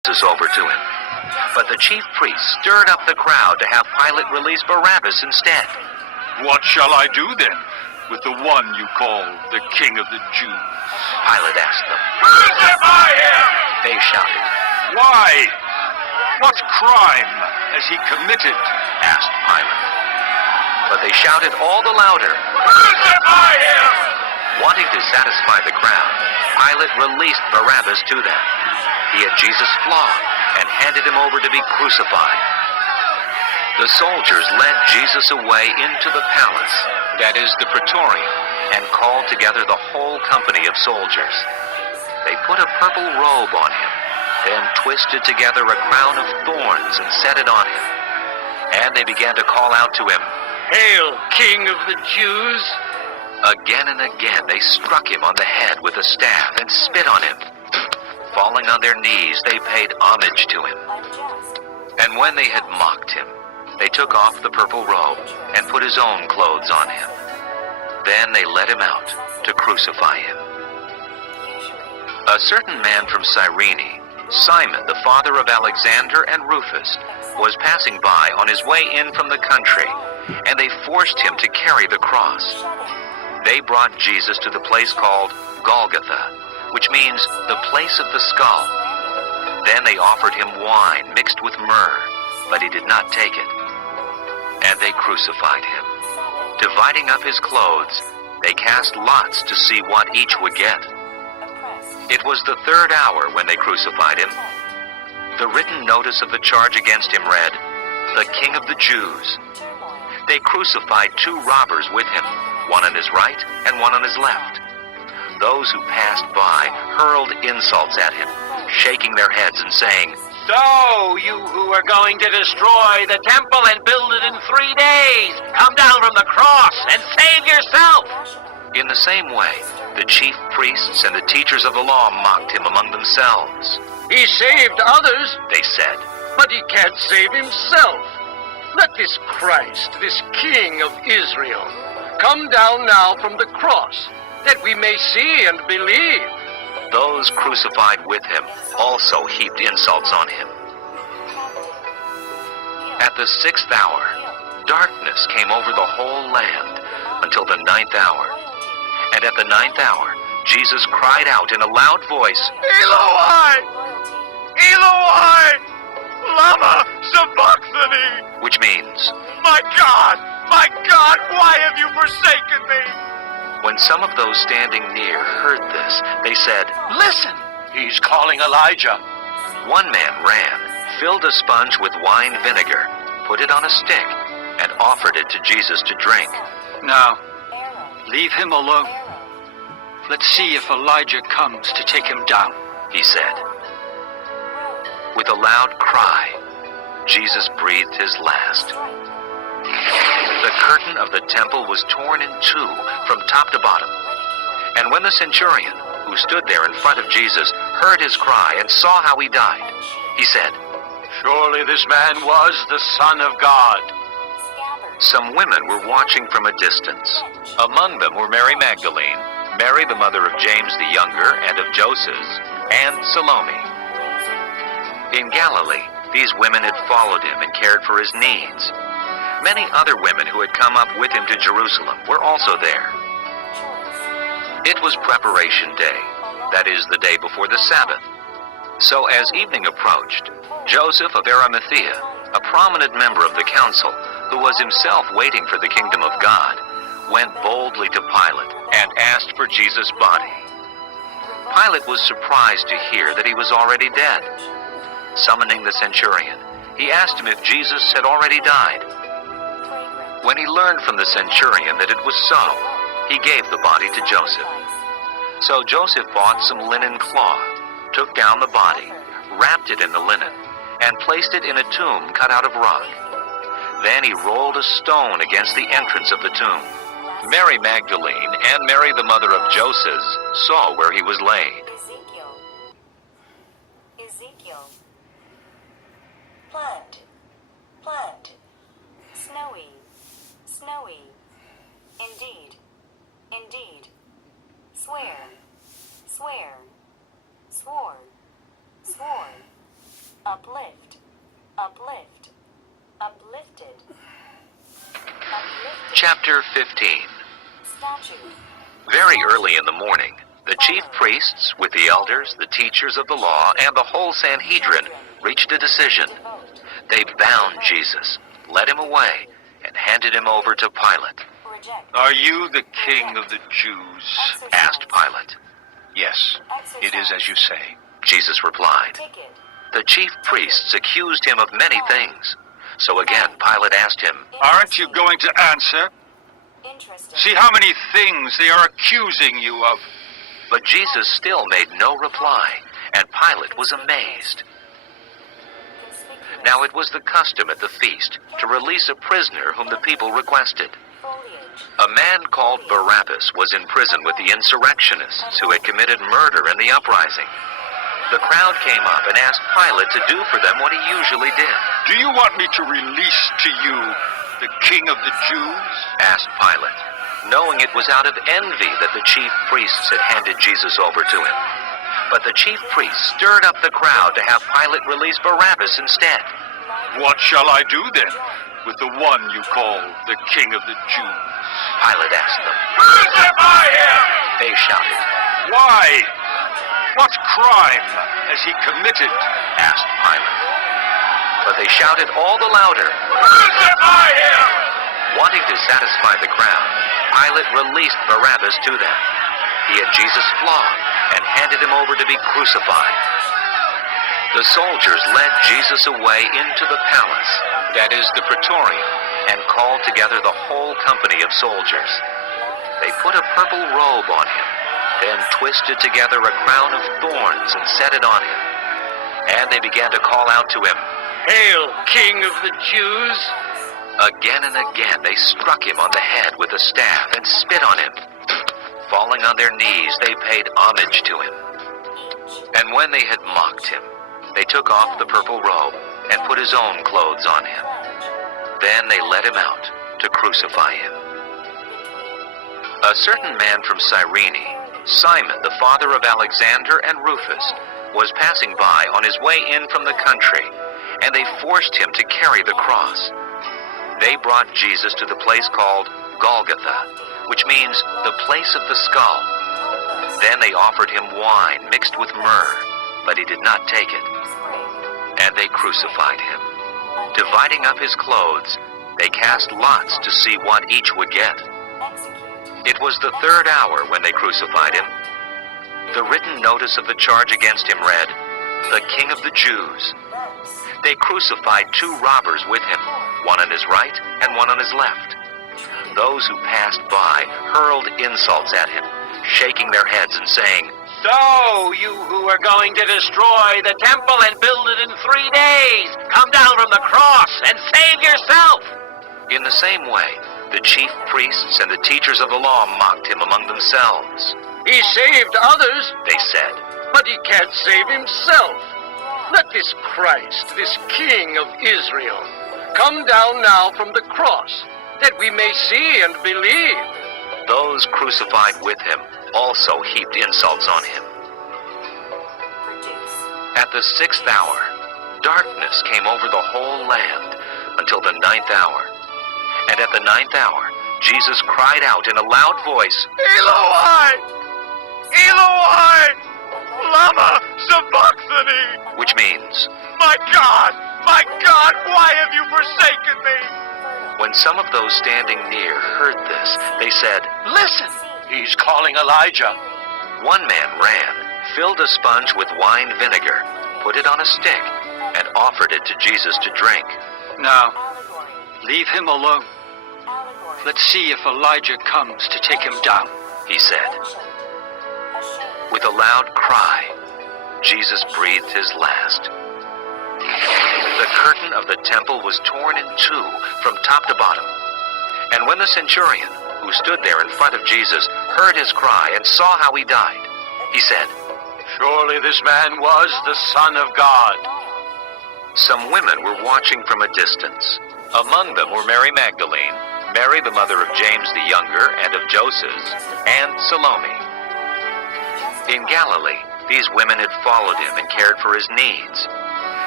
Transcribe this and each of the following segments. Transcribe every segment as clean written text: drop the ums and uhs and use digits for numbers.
Jesus over to him. But the chief priests stirred up the crowd to have Pilate release Barabbas instead. What shall I do then with the one you call the King of the Jews? Pilate asked them. Crucify him! They shouted. Why? What crime has he committed? Asked Pilate. But they shouted all the louder. Crucify him! Wanting to satisfy the crowd, Pilate released Barabbas to them. He had Jesus flogged and handed him over to be crucified. The soldiers led Jesus away into the palace, that is the praetorium, and called together the whole company of soldiers. They put a purple robe on him, then twisted together a crown of thorns and set it on him. And they began to call out to him, Hail, King of the Jews! Again and again they struck him on the head with a staff and spit on him. Falling on their knees, they paid homage to him. And when they had mocked him, they took off the purple robe and put his own clothes on him. Then they led him out to crucify him. A certain man from Cyrene, Simon, the father of Alexander and Rufus, was passing by on his way in from the country, and they forced him to carry the cross. They brought Jesus to the place called Golgotha, which means the place of the skull. Then they offered him wine mixed with myrrh, but he did not take it. And they crucified him. Dividing up his clothes, they cast lots to see what each would get. It was the third hour when they crucified him. The written notice of the charge against him read, "The King of the Jews." They crucified 2 robbers with him, one on his right and one on his left. Those who passed by hurled insults at him, shaking their heads and saying, So, you who are going to destroy the temple and build it in 3 days, come down from the cross and save yourself! In the same way, the chief priests and the teachers of the law mocked him among themselves. He saved others, They said, but he can't save himself. Let this Christ, this King of Israel, come down now from the cross, that we may see and believe. Those crucified with him also heaped insults on him. At the 6th hour, darkness came over the whole land until the 9th hour. And at the 9th hour, Jesus cried out in a loud voice, Eloi! Eloi! Lama sabachthani! which means, My God, why have you forsaken me? when some of those standing near heard this, they said, Listen, he's calling Elijah. One man ran, filled a sponge with wine vinegar, put it on a stick, and offered it to Jesus to drink. Now, leave him alone. Let's see if Elijah comes to take him down, He said. With a loud cry, Jesus breathed his last. The curtain of the temple was torn in 2 from top to bottom. And when the centurion, who stood there in front of Jesus, heard his cry and saw how he died, he said, Surely this man was the Son of God. Some women were watching from a distance. Among them were Mary Magdalene, Mary the mother of James the younger and of Joses, and Salome. In Galilee, these women had followed him and cared for his needs. Many other women who had come up with him to Jerusalem were also there. It was preparation day, that is, the day before the Sabbath. So as evening approached, Joseph of Arimathea, a prominent member of the council, who was himself waiting for the kingdom of God, went boldly to Pilate and asked for Jesus' body. Pilate was surprised to hear that he was already dead. Summoning the centurion, he asked him if Jesus had already died. When he learned from the centurion that it was so, he gave the body to Joseph. So Joseph bought some linen cloth, took down the body, wrapped it in the linen, and placed it in a tomb cut out of rock. Then he rolled a stone against the entrance of the tomb. Mary Magdalene and Mary the mother of Joses saw where he was laid. Ezekiel. Plant. Snowy. Indeed. Swear. Swore. Uplift. Uplift. Uplifted. Uplifted. Chapter 15. Statue. Very early in the morning, the chief priests, with the elders, the teachers of the law, and the whole Sanhedrin, reached a decision. Devote. They bound Jesus, led him away, and handed him over to Pilate. Reject. Are you the king of the Jews? Asked Pilate. Yes, it is as you say. Jesus replied. Ticket. The chief priests accused him of many things. So again, Pilate asked him, Aren't you going to answer? Interesting. See how many things they are accusing you of. but Jesus still made no reply, and Pilate was amazed. Conspicuous. Now it was the custom at the feast to release a prisoner whom the people requested. Foliage. A man called Barabbas was in prison with the insurrectionists who had committed murder in the uprising. The crowd came up and asked Pilate to do for them what he usually did. Do you want me to release to you the king of the Jews? Asked Pilate, knowing it was out of envy that the chief priests had handed Jesus over to him. But the chief priests stirred up the crowd to have Pilate release Barabbas instead. What shall I do then with the one you call the king of the Jews? Pilate asked them. Crucify him! They shouted. Why? What crime has he committed? Asked Pilate. But they shouted all the louder. Crucify him! Wanting to satisfy the crowd, Pilate released Barabbas to them. He had Jesus flogged and handed him over to be crucified. The soldiers led Jesus away into the palace, that is the praetorium, and called together the whole company of soldiers. They put a purple robe on him, then twisted together a crown of thorns and set it on him. And they began to call out to him. Hail, King of the Jews! Again and again they struck him on the head with a staff and spit on him. Falling on their knees, they paid homage to him. And when they had mocked him, they took off the purple robe and put his own clothes on him. Then they led him out to crucify him. A certain man from Cyrene, Simon, the father of Alexander and Rufus, was passing by on his way in from the country, and they forced him to carry the cross. They brought Jesus to the place called Golgotha, which means the place of the skull. Then they offered him wine mixed with myrrh, but he did not take it. And they crucified him. Dividing up his clothes, they cast lots to see what each would get. It was the third hour when they crucified him. The written notice of the charge against him read, "The King of the Jews." They crucified two robbers with him, one on his right and one on his left. Those who passed by hurled insults at him, shaking their heads and saying, So, you who are going to destroy the temple and build it in 3 days, come down from the cross and save yourself! In the same way, the chief priests and the teachers of the law mocked him among themselves. He saved others, They said, but he can't save himself. Let this Christ, this King of Israel, come down now from the cross, that we may see and believe. those crucified with him also heaped insults on him. At the 6th hour, darkness came over the whole land until the 9th hour. And at the 9th hour, Jesus cried out in a loud voice, Eloi! Eloi! Lama sabachthani! which means, My God, why have you forsaken me? when some of those standing near heard this, they said, Listen, he's calling Elijah. One man ran, filled a sponge with wine vinegar, put it on a stick, and offered it to Jesus to drink. Now, Allegory. leave him alone. Allegory. Let's see if Elijah comes to take him down. He said. Mention. Ashamed. With a loud cry, Jesus breathed his last. The curtain of the temple was torn in two from top to bottom. And when the centurion, who stood there in front of Jesus, heard his cry and saw how he died, he said, Surely this man was the Son of God. Some women were watching from a distance. Among them were Mary Magdalene, Mary the mother of James the younger and of Joseph, and Salome. In Galilee, these women had followed him and cared for his needs.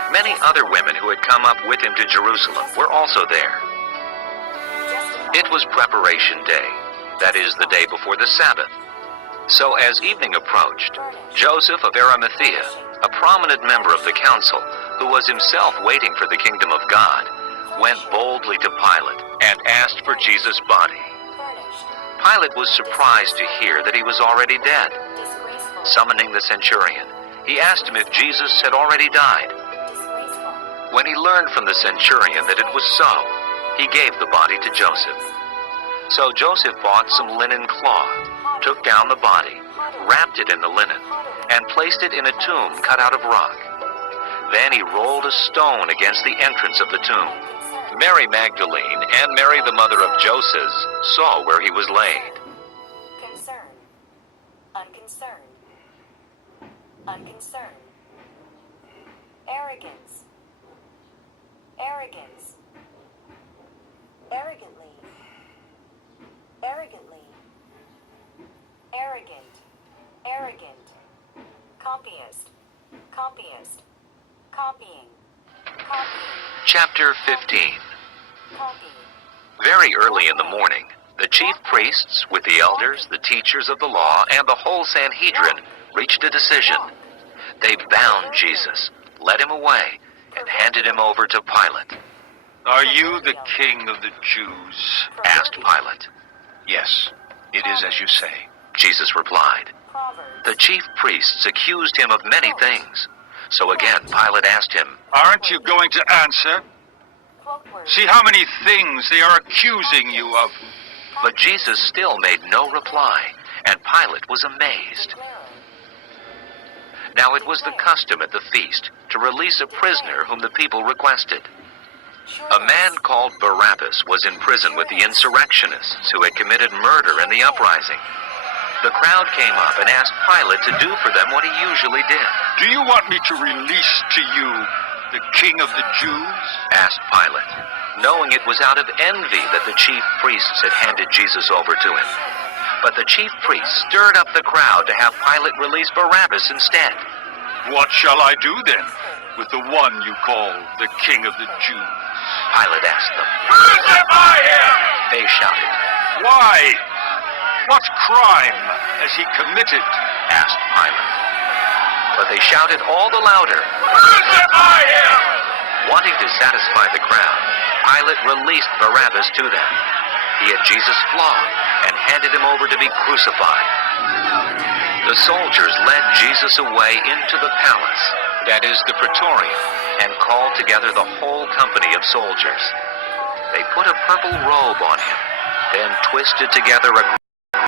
Many other women who had come up with him to Jerusalem were also there. It was preparation day, that is, the day before the Sabbath. So as evening approached, Joseph of Arimathea, a prominent member of the council, who was himself waiting for the kingdom of God, went boldly to Pilate and asked for Jesus' body. Pilate was surprised to hear that he was already dead. Summoning the centurion, he asked him if Jesus had already died. When he learned from the centurion that it was so, he gave the body to Joseph. So Joseph bought some linen cloth, took down the body, wrapped it in the linen, and placed it in a tomb cut out of rock. Then he rolled a stone against the entrance of the tomb. Mary Magdalene and Mary the mother of Joseph saw where he was laid. Concern. Unconcerned. Unconcerned. Arrogance. Arrogance. Arrogantly. Arrogantly. Arrogant. Arrogant. Copyist. Copyist. Copying. Copying. Chapter 15. Copy. Very early in the morning, the chief priests, with the elders, the teachers of the law, and the whole Sanhedrin, reached a decision. They bound Jesus, led him away, and handed him over to Pilate. Are you the king of the Jews? Asked Pilate. Yes, it is as you say. Jesus replied. Proverbs. The chief priests accused him of many things. So again, Pilate asked him, Aren't you going to answer? Quote words. See how many things they are accusing you of. but Jesus still made no reply, and Pilate was amazed. Declaring. Now it was the custom at the feast to release a prisoner whom the people requested. A man called Barabbas was in prison with the insurrectionists who had committed murder in the uprising. The crowd came up and asked Pilate to do for them what he usually did. Do you want me to release to you the king of the Jews? Asked Pilate, knowing it was out of envy that the chief priests had handed Jesus over to him. But the chief priests stirred up the crowd to have Pilate release Barabbas instead. What shall I do then with the one you call the king of the Jews? Pilate asked them. Crucify him! They shouted. Why? What crime has he committed? Asked Pilate. But they shouted all the louder. Crucify him! Wanting to satisfy the crowd, Pilate released Barabbas to them. He had Jesus flogged and handed him over to be crucified. The soldiers led Jesus away into the palace, that is the Praetorium, and called together the whole company of soldiers. They put a purple robe on him, then twisted together a